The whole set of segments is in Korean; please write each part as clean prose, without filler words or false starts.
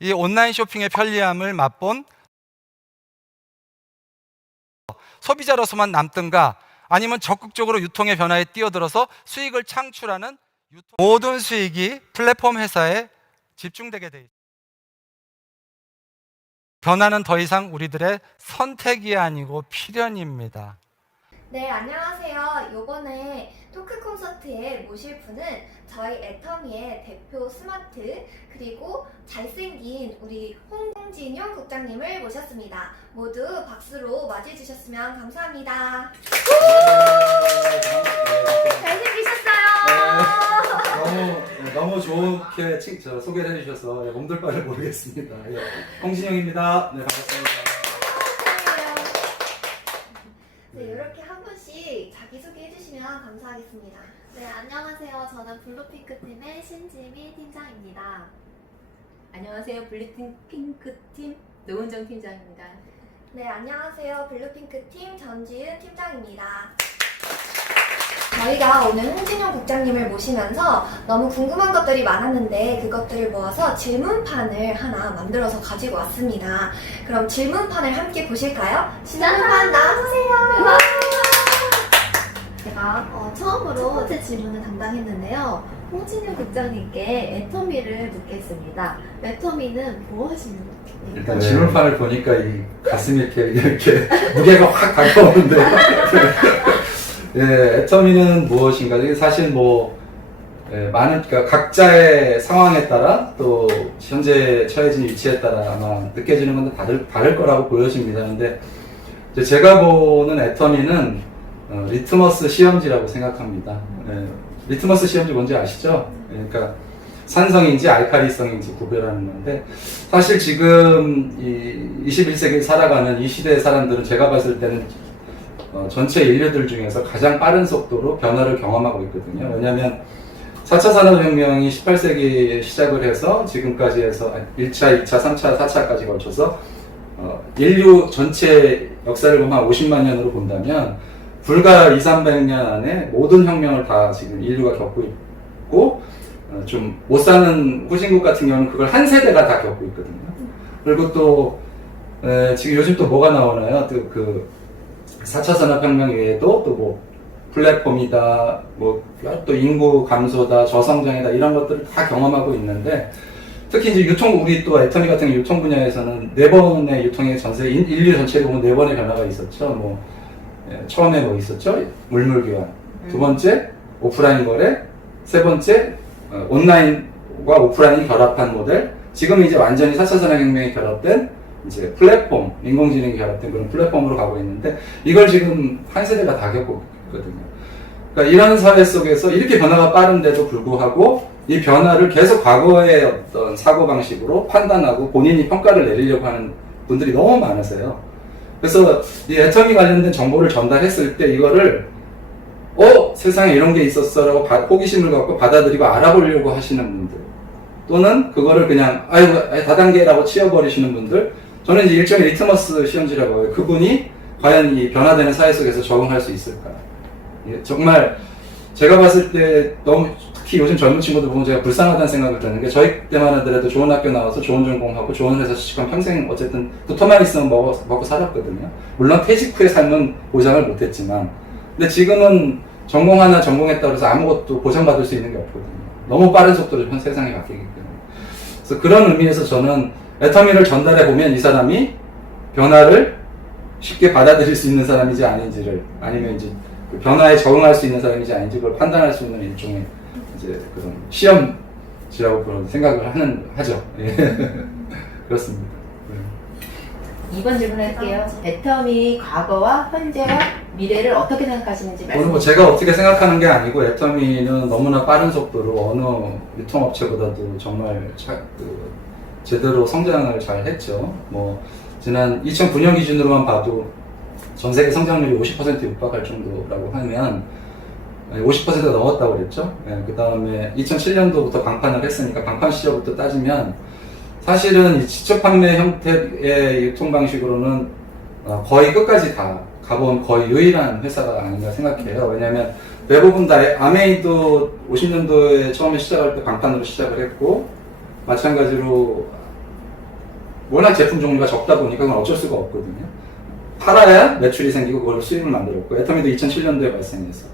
이 온라인 쇼핑의 편리함을 맛본 소비자로서만 남든가 아니면 적극적으로 유통의 변화에 뛰어들어서 수익을 창출하는 모든 수익이 플랫폼 회사에 집중되게 돼 있습니다. 변화는 더 이상 우리들의 선택이 아니고 필연입니다. 네, 안녕하세요. 요번에 토크 콘서트에 모실 분은 저희 애터미의 대표 스마트 그리고 잘생긴 우리 홍진용 국장님을 모셨습니다. 모두 박수로 맞이해 주셨으면 감사합니다. 잘생기셨어요. 너무 좋게 소개를 해주셔서 몸둘 바를 모르겠습니다. 홍진영입니다. 네, 반갑습니다. 네, 이렇게 한 분씩 자기소개 해주시면 감사하겠습니다. 네, 안녕하세요. 저는 블루핑크팀의 신지미 팀장입니다. 안녕하세요. 블루핑크팀 노은정 팀장입니다. 네, 안녕하세요. 블루핑크팀 전지은 팀장입니다. 저희가 오늘 홍진영 국장님을 모시면서 너무 궁금한 것들이 많았는데 그것들을 모아서 질문판을 하나 만들어서 가지고 왔습니다. 그럼 질문판을 함께 보실까요? 질문판 나와주세요. 제가 처음으로 첫 번째 질문을 담당했는데요. 홍진영 국장님께 애터미를 묻겠습니다. 애터미는 뭐 하시는 거예요? 일단 질문판을 보니까 이 가슴이 이렇게 무게가 확 다가오는데 예, 애터미는 무엇인가? 이게 사실 많은, 그러니까 각자의 상황에 따라 또 현재 처해진 위치에 따라 아마 느껴지는 건 다를 거라고 보여집니다. 근데 이제 제가 보는 애터미는 리트머스 시험지라고 생각합니다. 예, 리트머스 시험지 뭔지 아시죠? 그러니까 산성인지 알칼리성인지 구별하는 건데 사실 지금 이 21세기를 살아가는 이 시대의 사람들은 제가 봤을 때는 전체 인류들 중에서 가장 빠른 속도로 변화를 경험하고 있거든요. 왜냐하면 4차 산업혁명이 18세기에 시작을 해서 지금까지 해서 1차, 2차, 3차, 4차까지 걸쳐서 인류 전체 역사를 보면 한 50만 년으로 본다면 불과 200~300년 안에 모든 혁명을 다 지금 인류가 겪고 있고 좀 못 사는 후진국 같은 경우는 그걸 한 세대가 다 겪고 있거든요. 그리고 또 지금 요즘 또 뭐가 나오나요? 또 4차 산업혁명 외에도 또 플랫폼이다, 또 인구 감소다, 저성장이다 이런 것들을 다 경험하고 있는데 특히 이제 우리 또 애터미 같은 유통 분야에서는 4번의 유통의 인류 전체를 보면 4번의 변화가 있었죠. 처음에 있었죠? 물물교환. 두 번째, 오프라인 거래. 세 번째, 온라인과 오프라인이 결합한 모델. 지금 이제 완전히 4차 산업혁명이 결합된 이제 플랫폼, 인공지능이 결합된 그런 플랫폼으로 가고 있는데 이걸 지금 한 세대가 다 겪고 있거든요. 그러니까 이런 사회 속에서 이렇게 변화가 빠른데도 불구하고 이 변화를 계속 과거의 어떤 사고방식으로 판단하고 본인이 평가를 내리려고 하는 분들이 너무 많으세요. 그래서 이 애터미 관련된 정보를 전달했을 때 이거를 세상에 이런 게 있었어라고 호기심을 갖고 받아들이고 알아보려고 하시는 분들 또는 그거를 그냥 다단계라고 치워버리시는 분들 저는 이제 일종의 리트머스 시험지라고 해요. 그분이 과연 이 변화되는 사회 속에서 적응할 수 있을까? 정말 제가 봤을 때 너무 특히 요즘 젊은 친구들 보면 제가 불쌍하다는 생각을 드는 게 저희 때만 하더라도 좋은 학교 나와서 좋은 전공하고 좋은 회사 취직하면 평생 어쨌든 붙어만 있으면 먹고 살았거든요. 물론 퇴직 후의 삶은 보장을 못했지만 근데 지금은 전공 하나 전공했다고 해서 아무것도 보장받을 수 있는 게 없거든요. 너무 빠른 속도로 세상이 바뀌기 때문에. 그래서 그런 의미에서 저는 애터미를 전달해 보면 이 사람이 변화를 쉽게 받아들일 수 있는 사람인지 아닌지를 아니면 이제 그 변화에 적응할 수 있는 사람인지 아닌지 그걸 판단할 수 있는 일종의 이제 그런 시험지라고 그런 생각을 하죠. 예. 그렇습니다. 2번 질문할게요. 애터미 과거와 현재와 미래를 어떻게 생각하시는지 말씀해 주세요. 제가 어떻게 생각하는 게 아니고 애터미는 너무나 빠른 속도로 어느 유통업체보다도 정말 제대로 성장을 잘 했죠. 지난 2009년 기준으로만 봐도 전 세계 성장률이 50% 육박할 정도라고 하면 50%가 넘었다고 그랬죠. 그 다음에 2007년도부터 방판을 했으니까 방판 시절부터 따지면 사실은 이 직접 판매 형태의 유통 방식으로는 거의 끝까지 다 가본 거의 유일한 회사가 아닌가 생각해요. 왜냐하면 대부분 다 아메이도 50년도에 처음에 시작할 때 방판으로 시작을 했고 마찬가지로 워낙 제품 종류가 적다 보니까 그건 어쩔 수가 없거든요. 팔아야 매출이 생기고 그걸로 수익을 만들었고, 애터미도 2007년도에 발생했어.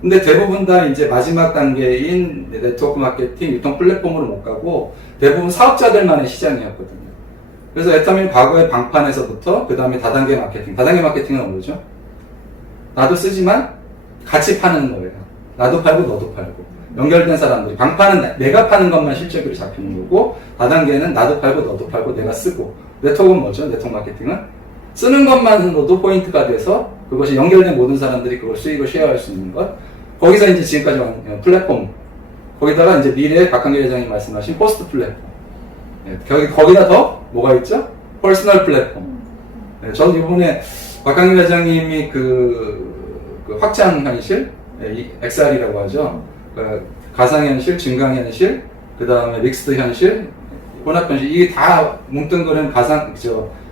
근데 대부분 다 이제 마지막 단계인 네트워크 마케팅, 유통 플랫폼으로 못 가고 대부분 사업자들만의 시장이었거든요. 그래서 애터미는 과거의 방판에서부터 그 다음에 다단계 마케팅. 다단계 마케팅은 뭐죠? 나도 쓰지만 같이 파는 거예요. 나도 팔고 너도 팔고. 연결된 사람들이. 방판은 내가 파는 것만 실적으로 잡히는 거고, 다단계는 나도 팔고 너도 팔고 내가 쓰고. 네트워크는 뭐죠? 네트워크 마케팅은 쓰는 것만으로도 포인트가 돼서 그것이 연결된 모든 사람들이 그걸 수익을 쉐어할 수 있는 것. 거기서 이제 지금까지 플랫폼. 거기다가 이제 미래에 박한길 회장이 말씀하신 포스트 플랫폼. 거기다 더 뭐가 있죠? 퍼스널 플랫폼. 저는 이번에 박한길 회장님이 그 확장 현실, XR이라고 하죠. 가상현실, 증강현실, 그 다음에 믹스드 현실, 혼합현실, 이게 다 뭉뚱그린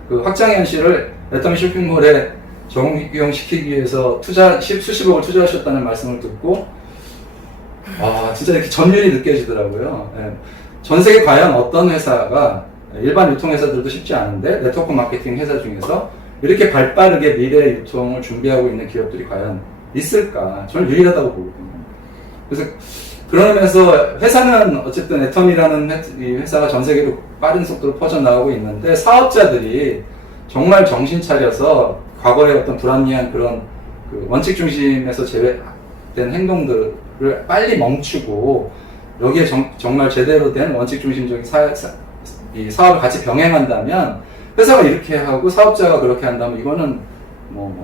그 확장현실을 애터미 쇼핑몰에 적용시키기 위해서 수십억을 투자하셨다는 말씀을 듣고, 진짜 이렇게 전율이 느껴지더라고요. 전 세계 과연 어떤 회사가, 일반 유통회사들도 쉽지 않은데, 네트워크 마케팅 회사 중에서 이렇게 발빠르게 미래 유통을 준비하고 있는 기업들이 과연 있을까? 저는 유일하다고 보거든요. 그래서 그런 면에서 회사는 어쨌든 애터미라는 회사가 전 세계로 빠른 속도로 퍼져나가고 있는데, 사업자들이 정말 정신 차려서 과거의 어떤 불합리한 그런 그 원칙 중심에서 제외된 행동들을 빨리 멈추고 여기에 정말 제대로 된 원칙 중심적인 이 사업을 같이 병행한다면, 회사가 이렇게 하고 사업자가 그렇게 한다면 이거는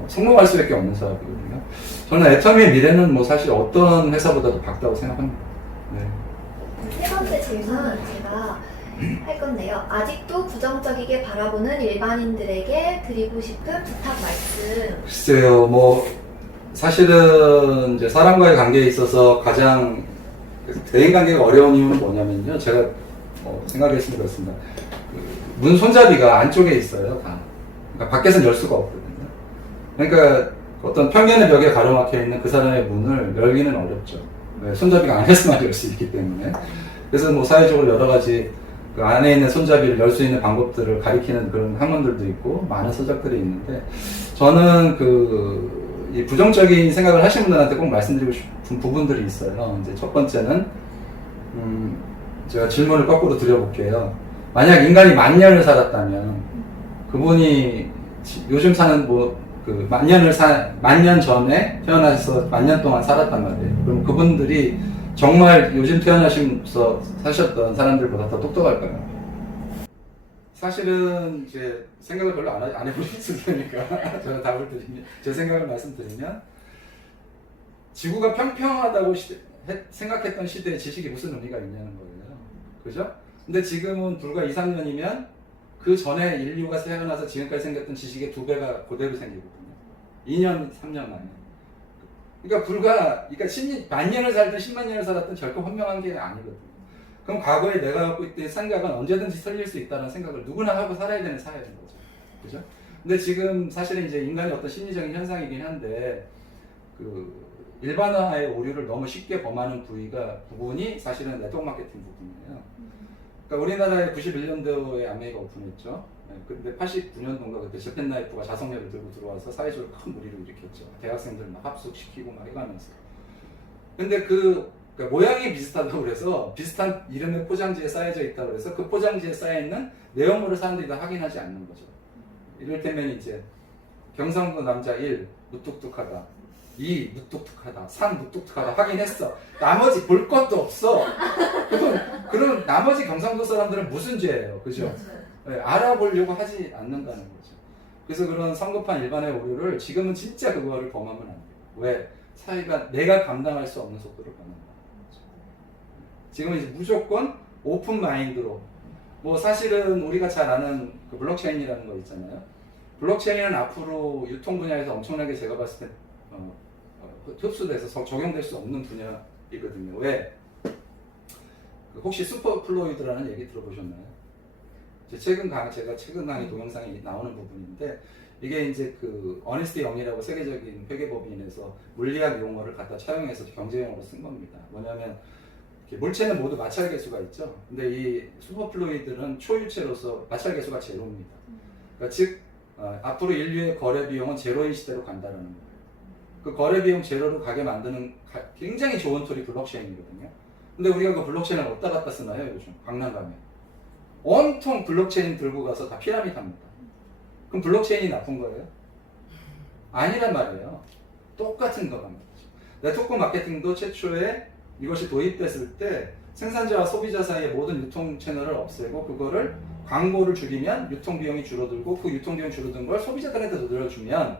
성공할 수밖에 없는 사업이거든요. 저는 애터미의 미래는 사실 어떤 회사보다도 밝다고 생각합니다. 네. 세 번째 질문 제가 할 건데요. 아직도 부정적이게 바라보는 일반인들에게 드리고 싶은 부탁 말씀. 글쎄요, 사실은 이제 사람과의 관계에 있어서 가장 대인관계가 어려운 이유는 뭐냐면요. 제가 생각했습니다. 그렇습니다. 문 손잡이가 안쪽에 있어요, 다. 그러니까 밖에서는 열 수가 없거든요. 그러니까 어떤 편견의 벽에 가로막혀 있는 그 사람의 문을 열기는 어렵죠. 손잡이가 안에서만 열 수 있기 때문에. 그래서 사회적으로 여러 가지 그 안에 있는 손잡이를 열 수 있는 방법들을 가리키는 그런 학문들도 있고 많은 서적들이 있는데, 저는 이 부정적인 생각을 하신 분들한테 꼭 말씀드리고 싶은 부분들이 있어요. 이제 첫 번째는 제가 질문을 거꾸로 드려볼게요. 만약 인간이 10,000년을 살았다면 그분이 요즘 사는 만 년 전에 태어나서 10,000년 동안 살았단 말이에요. 그럼 그분들이 정말 요즘 태어나시면서 사셨던 사람들보다 더 똑똑할까요? 사실은 이제 생각을 별로 안 해보셨을 테니까 제가 답을 제 생각을 말씀드리면, 지구가 평평하다고 생각했던 시대에 지식이 무슨 의미가 있냐는 거예요. 그죠? 근데 지금은 불과 2, 3년이면 그 전에 인류가 태어나서 지금까지 생겼던 지식의 2배가 그대로 생기거든요. 2년, 3년 만에. 그러니까 10,000년을 살든 10만 년을 살았든 결코 현명한 게 아니거든요. 그럼 과거에 내가 갖고 있던 생각은 언제든지 틀릴 수 있다는 생각을 누구나 하고 살아야 되는 사회인 거죠. 그죠? 근데 지금 사실은 이제 인간의 어떤 심리적인 현상이긴 한데, 일반화의 오류를 너무 쉽게 범하는 부분이 사실은 네트워크 마케팅 부분이에요. 그러니까 우리나라에 91년도에 아메이가 오픈했죠. 근데 89년도인가 그때 재팬나이프가 자석력을 들고 들어와서 사회적으로 큰 무리를 일으켰죠. 대학생들 막 합숙시키고 막 해가면서. 근데 그러니까 모양이 비슷하다고 그래서 비슷한 이름의 포장지에 쌓여져 있다고 그래서 그 포장지에 쌓여있는 내용물을 사람들이 다 확인하지 않는 거죠. 이를테면 이제 경상도 남자 1 무뚝뚝하다, 2 무뚝뚝하다, 3 무뚝뚝하다 확인했어. 나머지 볼 것도 없어. 그럼 나머지 경상도 사람들은 무슨 죄예요, 그죠? 네, 알아보려고 하지 않는다는 거죠. 그래서 그런 성급한 일반의 오류를 지금은 진짜 그거를 범하면 안 돼요. 왜? 사회가 내가 감당할 수 없는 속도로 변한다. 지금은 이제 무조건 오픈 마인드로. 사실은 우리가 잘 아는 그 블록체인이라는 거 있잖아요. 블록체인은 앞으로 유통 분야에서 엄청나게 제가 봤을 때 흡수돼서 적용될 수 없는 분야이거든요. 왜? 혹시 슈퍼플로이드라는 얘기 들어보셨나요? 제가 최근 강의 동영상에 나오는 부분인데, 이게 이제 어니스트 영이라고 세계적인 회계법인에서 물리학 용어를 갖다 차용해서 경제용어로 쓴 겁니다. 뭐냐면 이렇게 물체는 모두 마찰 계수가 있죠. 근데 이 슈퍼플루이드는 초유체로서 마찰 계수가 제로입니다. 그러니까 즉 앞으로 인류의 거래 비용은 제로인 시대로 간다는 거예요. 그 거래 비용 제로로 가게 만드는 굉장히 좋은 툴이 블록체인이거든요. 근데 우리가 그 블록체인을 어디다 갖다 쓰나요? 요즘 광란 가면 온통 블록체인 들고 가서 다 피라미드 합니다. 그럼 블록체인이 나쁜 거예요? 아니란 말이에요. 똑같은 거랍니다. 네트워크 마케팅도 최초에 이것이 도입됐을 때 생산자와 소비자 사이의 모든 유통 채널을 없애고 그거를 광고를 줄이면 유통 비용이 줄어들고 그 유통 비용이 줄어든 걸 소비자들한테 늘려주면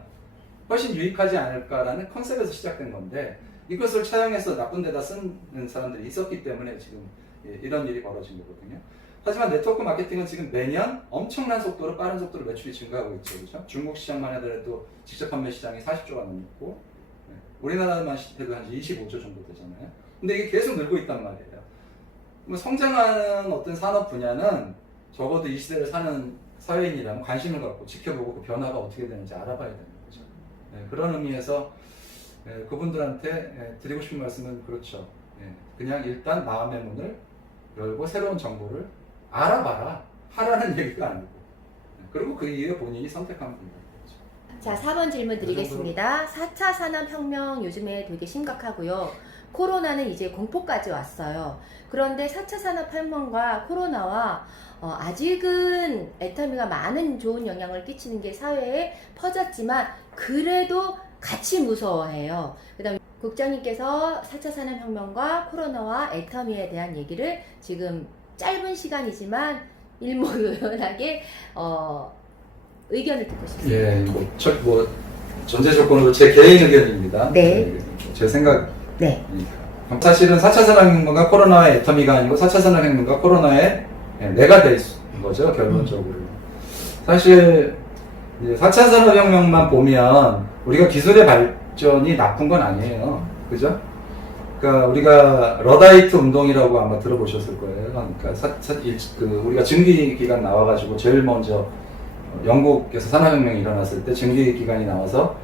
훨씬 유익하지 않을까라는 컨셉에서 시작된 건데 이것을 차용해서 나쁜 데다 쓰는 사람들이 있었기 때문에 지금 이런 일이 벌어진 거거든요. 하지만 네트워크 마케팅은 지금 매년 엄청난 속도로 빠른 속도로 매출이 증가하고 있죠. 그렇죠? 중국 시장만 하더라도 직접 판매 시장이 40조가 넘고 우리나라만 해도 한 25조 정도 되잖아요. 근데 이게 계속 늘고 있단 말이에요. 성장하는 어떤 산업 분야는 적어도 이 시대를 사는 사회인이라면 관심을 갖고 지켜보고 그 변화가 어떻게 되는지 알아봐야 되는 거죠. 그런 의미에서 그분들한테 드리고 싶은 말씀은 그렇죠. 그냥 일단 마음의 문을 열고 새로운 정보를 알아봐라 하라는 얘기가 아니고 그리고 그 이후에 본인이 선택하면 된다. 자, 4번 질문 드리겠습니다. 4차 산업혁명 요즘에 되게 심각하고요. 코로나는 이제 공포까지 왔어요. 그런데 4차 산업혁명과 코로나와 아직은 애터미가 많은 좋은 영향을 끼치는 게 사회에 퍼졌지만 그래도 같이 무서워해요. 그 다음에 국장님께서 4차 산업혁명과 코로나와 애터미에 대한 얘기를 지금 짧은 시간이지만 일목요연하게 의견을 듣고 싶습니다. 뭐 전제 조건으로 제 개인 의견입니다. 네. 제 생각. 네. 사실은 4차 산업혁명과 코로나의 애터미가 아니고 4차 산업혁명과 코로나의 내가 될 거죠, 결론적으로. 사실 4차 산업혁명만 보면 우리가 기술의 발전이 나쁜 건 아니에요. 그죠? 그러니까 우리가 러다이트 운동이라고 아마 들어보셨을 거예요. 그러니까 우리가 증기기관 나와가지고 제일 먼저 영국에서 산업혁명이 일어났을 때 증기기관이 나와서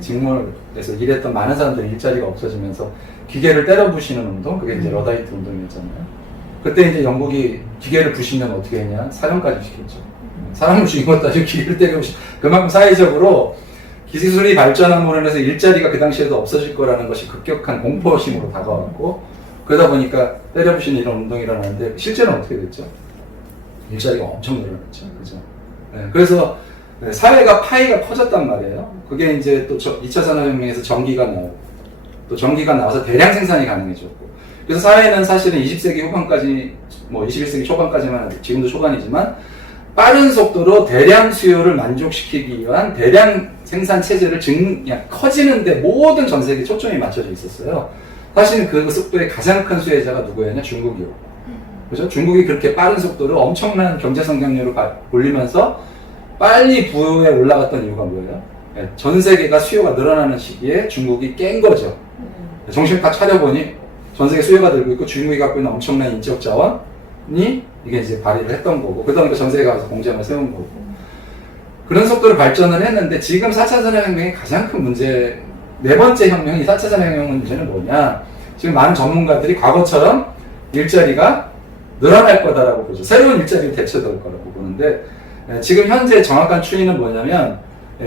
직물에서 일했던 많은 사람들이 일자리가 없어지면서 기계를 때려 부시는 운동, 그게 이제 러다이트 운동이었잖아요. 그때 이제 영국이 기계를 부시면 어떻게 했냐? 사형까지 시켰죠. 사람을 죽인 것도 아니고 기계를 때려 부시. 그만큼 사회적으로 기술이 발전함으로 인해서 일자리가 그 당시에도 없어질 거라는 것이 급격한 공포심으로 다가왔고, 그러다 보니까 때려 부시는 이런 운동이 일어나는데 실제로는 어떻게 됐죠? 일자리가 엄청 늘어났죠. 그죠? 그래서 사회가 파이가 커졌단 말이에요. 그게 이제 또 2차 산업혁명에서 전기가 나오고, 또 전기가 나와서 대량 생산이 가능해졌고, 그래서 사회는 사실은 20세기 후반까지, 21세기 초반까지만 해도 지금도 초반이지만, 빠른 속도로 대량 수요를 만족시키기 위한 대량 생산 체제를 커지는데 모든 전 세계 초점이 맞춰져 있었어요. 사실은 그 속도의 가장 큰 수혜자가 누구였냐? 중국이요. 그죠? 중국이 그렇게 빠른 속도로 엄청난 경제 성장률을 올리면서 빨리 부에 올라갔던 이유가 뭐예요? 전 세계가 수요가 늘어나는 시기에 중국이 깬 거죠. 정신을 다 차려보니 전 세계 수요가 늘고 있고 중국이 갖고 있는 엄청난 인적 자원이 이게 이제 발휘를 했던 거고, 그러다 보니까 전 세계가 가서 공장을 세운 거고, 그런 속도로 발전을 했는데 지금 4차 산업혁명의 가장 큰 문제, 네 번째 혁명이 4차 산업혁명 문제는 뭐냐? 지금 많은 전문가들이 과거처럼 일자리가 늘어날 거다라고 보죠. 새로운 일자리로 대체될 거라고 보는데, 지금 현재 정확한 추이는 뭐냐면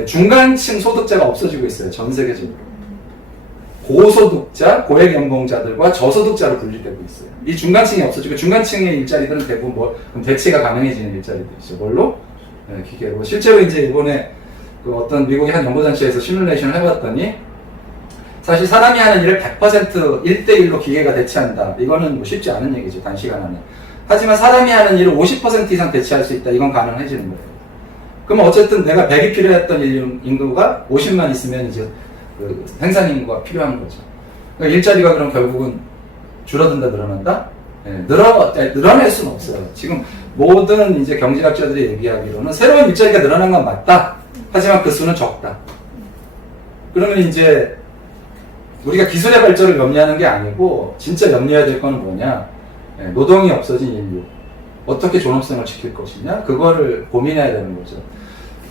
중간층 소득자가 없어지고 있어요. 전 세계적으로. 고소득자, 고액연봉자들과 저소득자로 분리되고 있어요. 이 중간층이 없어지고 중간층의 일자리들은 대부분 그럼 대체가 가능해지는 일자리도 있죠. 뭘로? 기계로. 실제로 이제 이번에 어떤 미국의 한 연구단체에서 시뮬레이션을 해봤더니 사실 사람이 하는 일을 100% 1대1로 기계가 대체한다. 이거는 쉽지 않은 얘기죠. 단시간 안에. 하지만 사람이 하는 일을 50% 이상 대체할 수 있다. 이건 가능해지는 거예요. 그럼 어쨌든 내가 100이 필요했던 인구가 50만 있으면 이제 생산 인구가 필요한 거죠. 그러니까 일자리가 그럼 결국은 줄어든다, 늘어난다? 늘어날 수는 없어요. 지금 모든 이제 경제학자들이 얘기하기로는 새로운 일자리가 늘어난 건 맞다. 하지만 그 수는 적다. 그러면 이제 우리가 기술의 발전을 염려하는 게 아니고 진짜 염려해야 될 거는 뭐냐? 노동이 없어진 인류. 어떻게 존엄성을 지킬 것이냐? 그거를 고민해야 되는 거죠.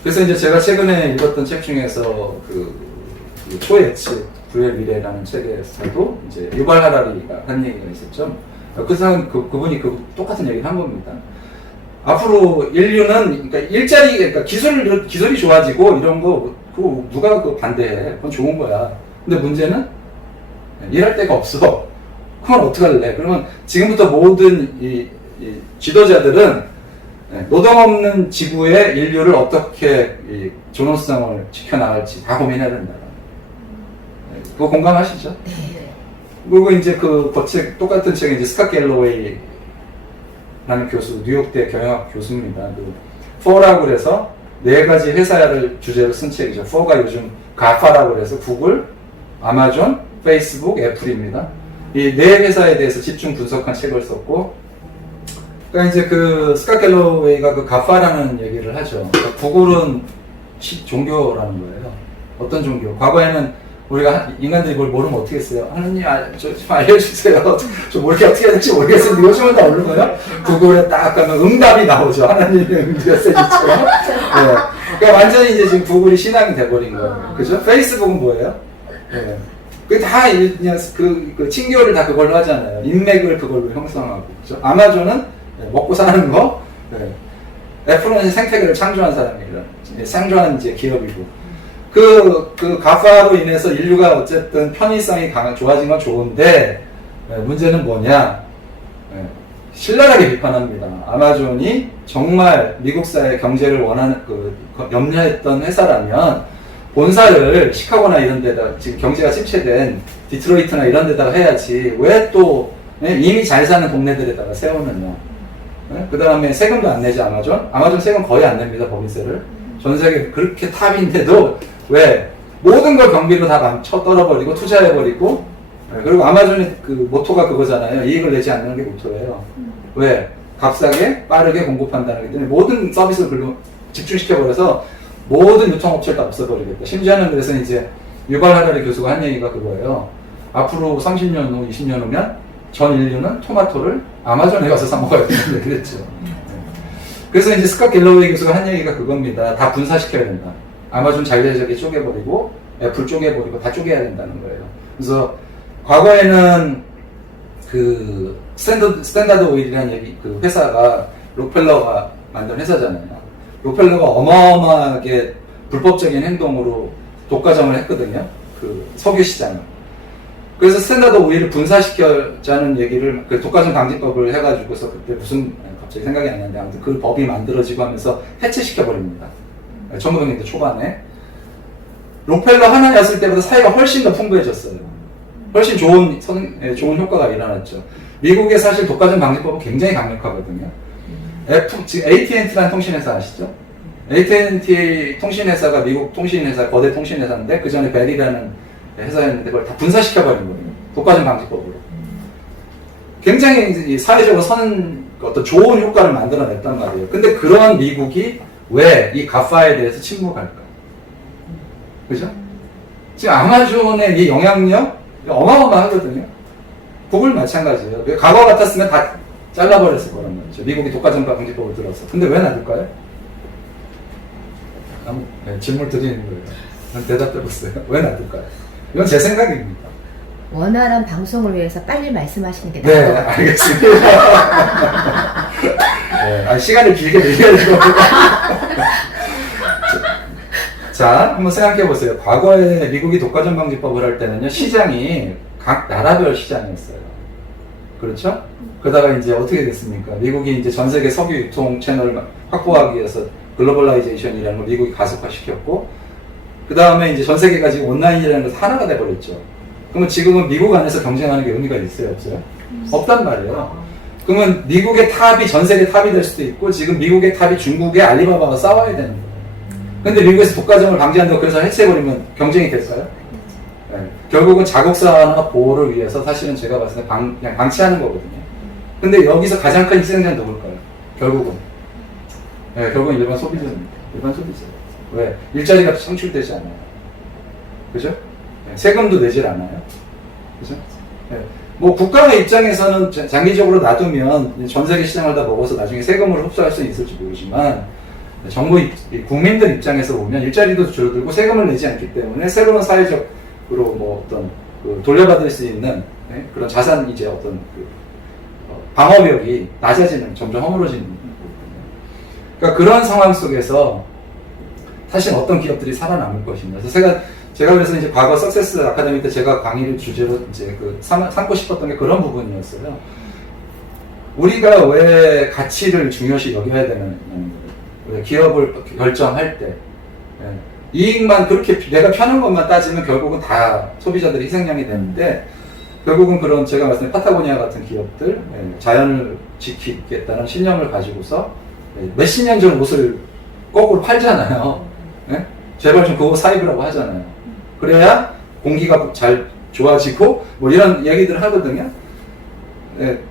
그래서 이제 제가 최근에 읽었던 책 중에서 그 초예측, 불의 미래라는 책에서도 이제 유발 하라리가 한 얘기가 있었죠. 그 사람 그분이 똑같은 얘기를 한 겁니다. 앞으로 인류는 그러니까 그러니까 기술이 좋아지고 이런 거 누가 반대해? 그건 좋은 거야. 근데 문제는 일할 데가 없어. 그건 어떡할래? 그러면 지금부터 모든 이 지도자들은 노동 없는 지구의 인류를 어떻게 이 존엄성을 지켜나갈지 다 고민해야 된다. 그거 공감하시죠? 네. 그리고 이제 똑같은 책에 이제 스캇 갤러웨이라는 교수, 뉴욕대 경영학 교수입니다. 포라고 그래서 4가지 회사를 주제로 쓴 책이죠. 포가 요즘 가파라고 그래서 구글, 아마존, 페이스북, 애플입니다. 이 4회사에 대해서 집중 분석한 책을 썼고, 그러니까 이제 스캇 갤러웨이가 가파라는 얘기를 하죠. 그러니까 구글은 종교라는 거예요. 어떤 종교? 과거에는 우리가 인간들이 뭘 모르면 어떻게 했어요? 하느님, 좀 알려주세요. 좀 어떻게 해야 될지 모르겠어요. 요즘은 다 모르는 거예요? 구글에 딱 가면 응답이 나오죠. 하나님의 메시지처럼. 네. 그러니까 완전히 이제 지금 구글이 신앙이 돼버린 거예요. 그죠? 페이스북은 뭐예요? 네. 그게 다 그냥 친교를 다 그걸로 하잖아요. 인맥을 그걸로 형성하고. 그죠? 아마존은 먹고 사는 거. 네. 애플은 생태계를 창조한 사람이에요. 창조한 이제 기업이고. 가파로 인해서 인류가 어쨌든 편의성이 좋아진 건 좋은데, 문제는 뭐냐? 신랄하게 비판합니다. 아마존이 정말 미국 사회 경제를 염려했던 회사라면, 본사를 시카고나 이런 데다, 지금 경제가 침체된 디트로이트나 이런 데다가 해야지, 왜 또, 이미 잘 사는 동네들에다가 세우느냐. 그 다음에 세금도 안 내지, 아마존 세금 거의 안 냅니다, 법인세를. 전 세계 그렇게 탑인데도, 왜? 모든 걸 경비로 다 떨어버리고 투자해버리고, 그리고 아마존의 모토가 그거잖아요. 이익을 내지 않는 게 모토예요. 왜? 값싸게 빠르게 공급한다는 게 때문에 모든 서비스를 글로 집중시켜버려서 모든 유통업체를 다 없애버리겠다. 심지어는 그래서 이제 유발 하라리 교수가 한 얘기가 그거예요. 앞으로 30년 후, 20년 후면 전 인류는 토마토를 아마존에 가서 사 먹어야 되는데 그랬죠. 그래서 이제 스캇 갤러웨이 교수가 한 얘기가 그겁니다. 다 분사시켜야 된다. 아마존 잘되게 쪼개버리고 애플 쪼개버리고 다 쪼개야 된다는 거예요. 그래서 과거에는 스탠다드 오일이라는 회사가 록펠러가 만든 회사잖아요. 록펠러가 어마어마하게 불법적인 행동으로 독과점을 했거든요. 석유 시장을. 그래서 스탠다드 오일을 분사시켜자는 얘기를 독과점 방지법을 해가지고서 그때 갑자기 생각이 안 나는데 아무튼 그 법이 만들어지고 하면서 해체시켜버립니다. 1900년대 초반에. 록펠러 하나였을 때보다 사회가 훨씬 더 풍부해졌어요. 훨씬 좋은 효과가 일어났죠. 미국의 사실 독과점 방지법은 굉장히 강력하거든요. 지금 AT&T라는 통신회사 아시죠? AT&T 통신회사가 미국 통신회사, 거대 통신회사인데 그 전에 벨이라는 회사였는데 그걸 다 분사시켜버린 거예요. 독과점 방지법으로. 굉장히 사회적으로 어떤 좋은 효과를 만들어냈단 말이에요. 근데 그런 미국이 왜 이 가파에 대해서 침묵할까? 그죠? 지금 아마존의 이 영향력 어마어마하거든요. 구글 마찬가지예요. 과거 같았으면 다 잘라버렸을 거란 말이죠. 미국이 독과점 방지법을 들어서. 근데 왜 놔둘까요? 질문 드리는 거예요. 대답해보세요. 왜 놔둘까요? 이건 제 생각입니다. 원활한 방송을 위해서 빨리 말씀하시는 게 네, 나을 것 같아요. 알겠습니다. 네, 시간을 길게 늘려야 되는 겁니다. 자, 한번 생각해 보세요. 과거에 미국이 독과점 방지법을 할 때는요, 시장이 각 나라별 시장이었어요. 그렇죠? 그러다가 이제 어떻게 됐습니까? 미국이 이제 전 세계 석유 유통 채널을 확보하기 위해서 글로벌라이제이션이라는 걸 미국이 가속화시켰고, 그 다음에 이제 전 세계가 지금 온라인이라는 것이 하나가 돼버렸죠. 그러면 지금은 미국 안에서 경쟁하는 게 의미가 있어요, 없어요? 없단 말이에요. 그러면 미국의 탑이 전 세계 탑이 될 수도 있고, 지금 미국의 탑이 중국의 알리바바와 싸워야 되는 거예요. 근데 미국에서 독과점을 방지한다고 그래서 해체해버리면 경쟁이 될까요? 네. 결국은 자국사나 보호를 위해서 사실은 제가 봤을 때 그냥 방치하는 거거든요. 근데 여기서 가장 큰 희생자는 누굴까요? 결국은. 네, 결국은 일반 소비자입니다. 일반 소비자. 왜? 일자리가 창출되지 않아요. 그죠? 네, 세금도 내질 않아요. 그죠? 네. 뭐 국가의 입장에서는 장기적으로 놔두면 전 세계 시장을 다 먹어서 나중에 세금을 흡수할 수 있을지 모르지만 국민들 입장에서 보면 일자리도 줄어들고 세금을 내지 않기 때문에 새로운 사회적 뭐 어떤 돌려받을 수 있는 그런 자산 이제 어떤 방어력이 낮아지는, 점점 허물어지는 거거든요. 그러니까 그런 상황 속에서 사실 어떤 기업들이 살아남을 것이냐. 그래서 제가 그래서 이제 과거 석세스 아카데미 때 제가 강의를 주제로 이제 삼고 싶었던 게 그런 부분이었어요. 우리가 왜 가치를 중요시 여겨야 되는 거예요. 기업을 결정할 때 이익만 그렇게 내가 편한 것만 따지면 결국은 다 소비자들의 희생양이 되는데, 결국은 그런 제가 말씀드린 파타고니아 같은 기업들 자연을 지키겠다는 신념을 가지고서 몇십 년 전 옷을 거꾸로 팔잖아요. 제발 좀 그거 사입으라고 하잖아요. 그래야 공기가 잘 좋아지고 뭐 이런 얘기들을 하거든요.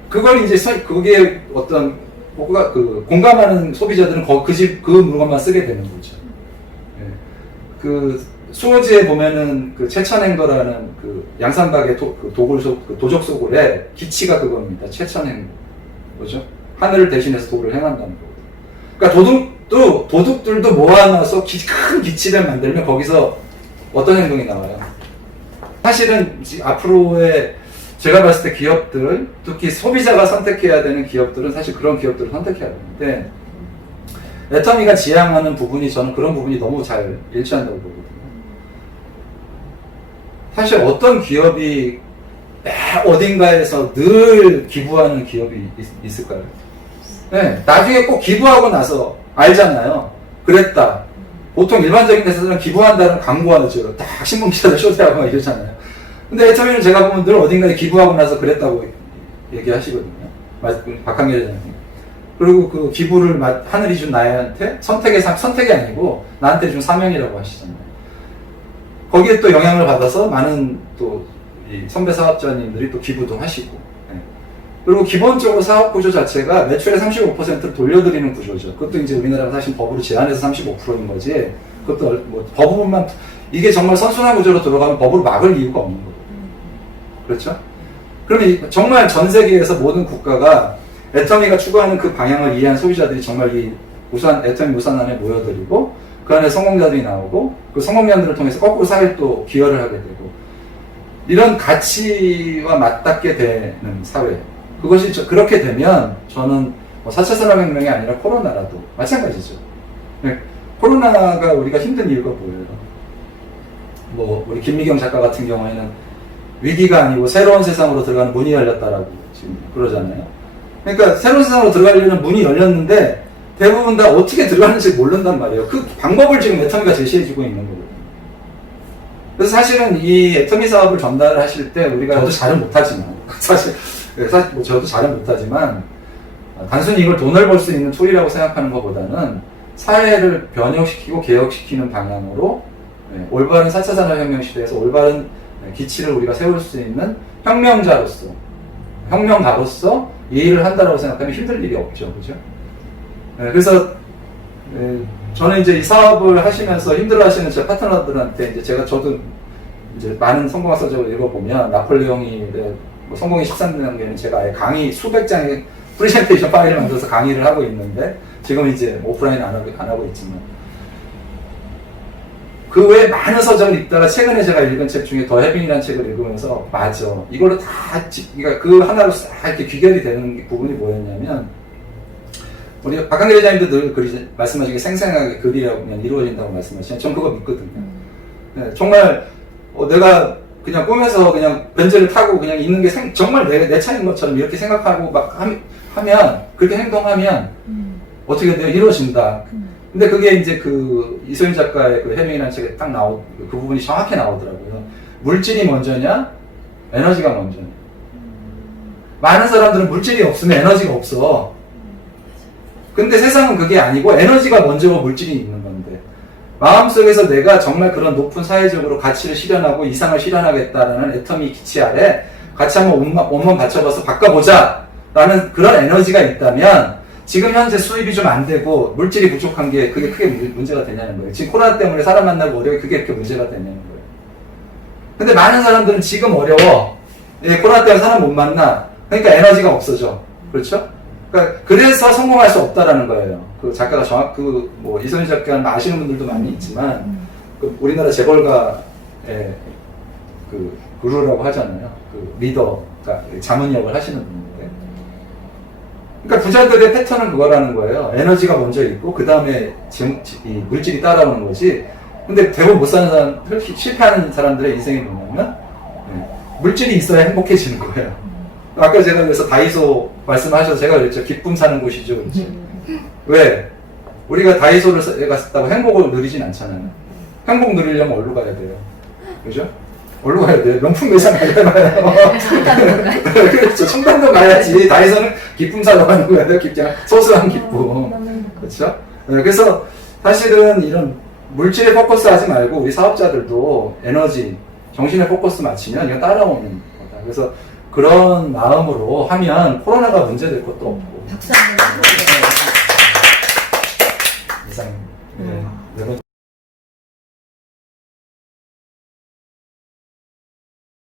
그걸 이제 그게 어떤 공감하는 소비자들은 그 물건만 쓰게 되는 거죠. 수호지에 보면은 최천행도라는 양산박의 도적 소굴에 기치가 그겁니다. 최천행도. 뭐죠? 하늘을 대신해서 도를 행한다는 거거든요. 그러니까 도둑들도 모아놔서 큰 기치를 만들면 거기서 어떤 행동이 나와요? 사실은 앞으로의 제가 봤을 때 기업들, 특히 소비자가 선택해야 되는 기업들은 사실 그런 기업들을 선택해야 되는데, 애터미가 지향하는 부분이 저는 그런 부분이 너무 잘 일치한다고 보거든요. 사실 어떤 기업이 어딘가에서 늘 기부하는 기업이 있을까요? 나중에 꼭 기부하고 나서 알잖아요. 그랬다. 보통 일반적인 회사들은 기부한다는 광고하죠. 딱 신문기사들 쇼트하고 막 이러잖아요. 근데 애터미는 제가 보면 늘 어딘가에 기부하고 나서 그랬다고 얘기하시거든요. 박한길 회장님. 그리고 그 기부를 하늘이 준 나한테 선택이 아니고 나한테 준 사명이라고 하시잖아요. 거기에 또 영향을 받아서 많은 또 이 선배 사업자님들이 또 기부도 하시고. 그리고 기본적으로 사업 구조 자체가 매출의 35%를 돌려드리는 구조죠. 그것도 이제 우리나라가 사실 법으로 제한해서 35%인 거지. 그것도 뭐 법으로만, 이게 정말 선순환 구조로 들어가면 법으로 막을 이유가 없는 거거든요. 그렇죠? 그러면 정말 전 세계에서 모든 국가가 애터미가 추구하는 그 방향을 이해한 소비자들이 정말 이 애터미 우산 안에 모여들이고, 그 안에 성공자들이 나오고, 그 성공자들을 통해서 거꾸로 사회에 또 기여를 하게 되고, 이런 가치와 맞닿게 되는 사회. 그것이 그렇게 되면 저는 4차 산업혁명이 아니라 코로나라도 마찬가지죠. 코로나가 우리가 힘든 이유가 뭐예요? 뭐 우리 김미경 작가 같은 경우에는 위기가 아니고 새로운 세상으로 들어가는 문이 열렸다라고 지금 그러잖아요. 그러니까 새로운 세상으로 들어가려는 문이 열렸는데 대부분 다 어떻게 들어가는지 모른단 말이에요. 그 방법을 지금 애터미가 제시해주고 있는 거거든요. 그래서 사실은 이 애터미 사업을 전달하실 때 우리가 저도 잘은 못하지만 사실 뭐 저도 잘은 못하지만 단순히 이걸 돈을 벌 수 있는 툴이라고 생각하는 것보다는 사회를 변혁시키고 개혁시키는 방향으로 올바른 4차 산업혁명 시대에서 올바른 기치를 우리가 세울 수 있는 혁명가로서 이 일을 한다라고 생각하면 힘들 일이 없죠. 그죠? 그래서 저는 이제 이 사업을 하시면서 힘들어 하시는 제 파트너들한테 저도 이제 많은 성공학서적을 읽어보면 나폴레옹이 뭐 성공의 13단계는 제가 아예 강의 수백 장의 프레젠테이션 파일을 만들어서 강의를 하고 있는데, 지금 이제 오프라인 안 하고 있지만, 그 외에 많은 서적을 읽다가 최근에 제가 읽은 책 중에 더 해빙이라는 책을 읽으면서, 맞아. 이걸로 그러니까 그 하나로 싹 이렇게 귀결이 되는 부분이 뭐였냐면, 우리 박한길 회장님도 늘 말씀하시기에 생생하게 글이라면 이루어진다고 말씀하시잖아요. 전 그거 믿거든요. 정말 내가 그냥 꿈에서 그냥 벤츠를 타고 그냥 있는 게 정말 내 차인 것처럼 이렇게 생각하고 막 하면, 그렇게 행동하면 어떻게 돼요? 이루어진다. 근데 그게 이제 이소연 작가의 해밍이라는 책에 딱 그 부분이 정확히 나오더라고요. 물질이 먼저냐? 에너지가 먼저냐? 많은 사람들은 물질이 없으면 에너지가 없어. 근데 세상은 그게 아니고 에너지가 먼저고 물질이 있는 건데, 마음속에서 내가 정말 그런 높은 사회적으로 가치를 실현하고 이상을 실현하겠다라는 애터미 기치 아래 같이 한번 온몸 바쳐봐서 바꿔보자 라는 그런 에너지가 있다면, 지금 현재 수입이 좀 안 되고 물질이 부족한 게 그게 크게 문제가 되냐는 거예요. 지금 코로나 때문에 사람 만나고 어려워, 그게 그렇게 문제가 되냐는 거예요. 근데 많은 사람들은 지금 어려워, 코로나 때문에 사람 못 만나, 그러니까 에너지가 없어져. 그렇죠? 그러니까 그래서 성공할 수 없다라는 거예요. 그 작가가 뭐 이소연 작가는 아시는 분들도 많이 있지만, 우리나라 재벌가의 그 구루라고 하잖아요. 그 리더가 자문 역을 하시는 분인데. 그러니까 부자들의 패턴은 그거라는 거예요. 에너지가 먼저 있고 그 다음에 물질이 따라오는 거지. 근데 대부분 못 사는 사람, 실패하는 사람들의 인생이 뭐냐면 물질이 있어야 행복해지는 거예요. 아까 제가 그래서 다이소 말씀하셔서 제가 그랬죠. 기쁨 사는 곳이죠. 그렇지? 왜? 우리가 다이소를 갔다고 행복을 누리진 않잖아요. 행복 누리려면 어디로 가야 돼요? 그죠? 어디로 가야 돼요? 명품 매장 가잖아요. 그렇죠. 청담도 가야지. 다이소는 기쁨 사러 가는 거예요. 소소한 기쁨. 그렇죠? 그래서 사실은 이런 물질에 포커스 하지 말고 우리 사업자들도 에너지, 정신에 포커스 맞추면 이거 따라오는 거다. 그래서 그런 마음으로 하면 코로나가 문제될 것도 없고. 박수 한번 쳐주세요.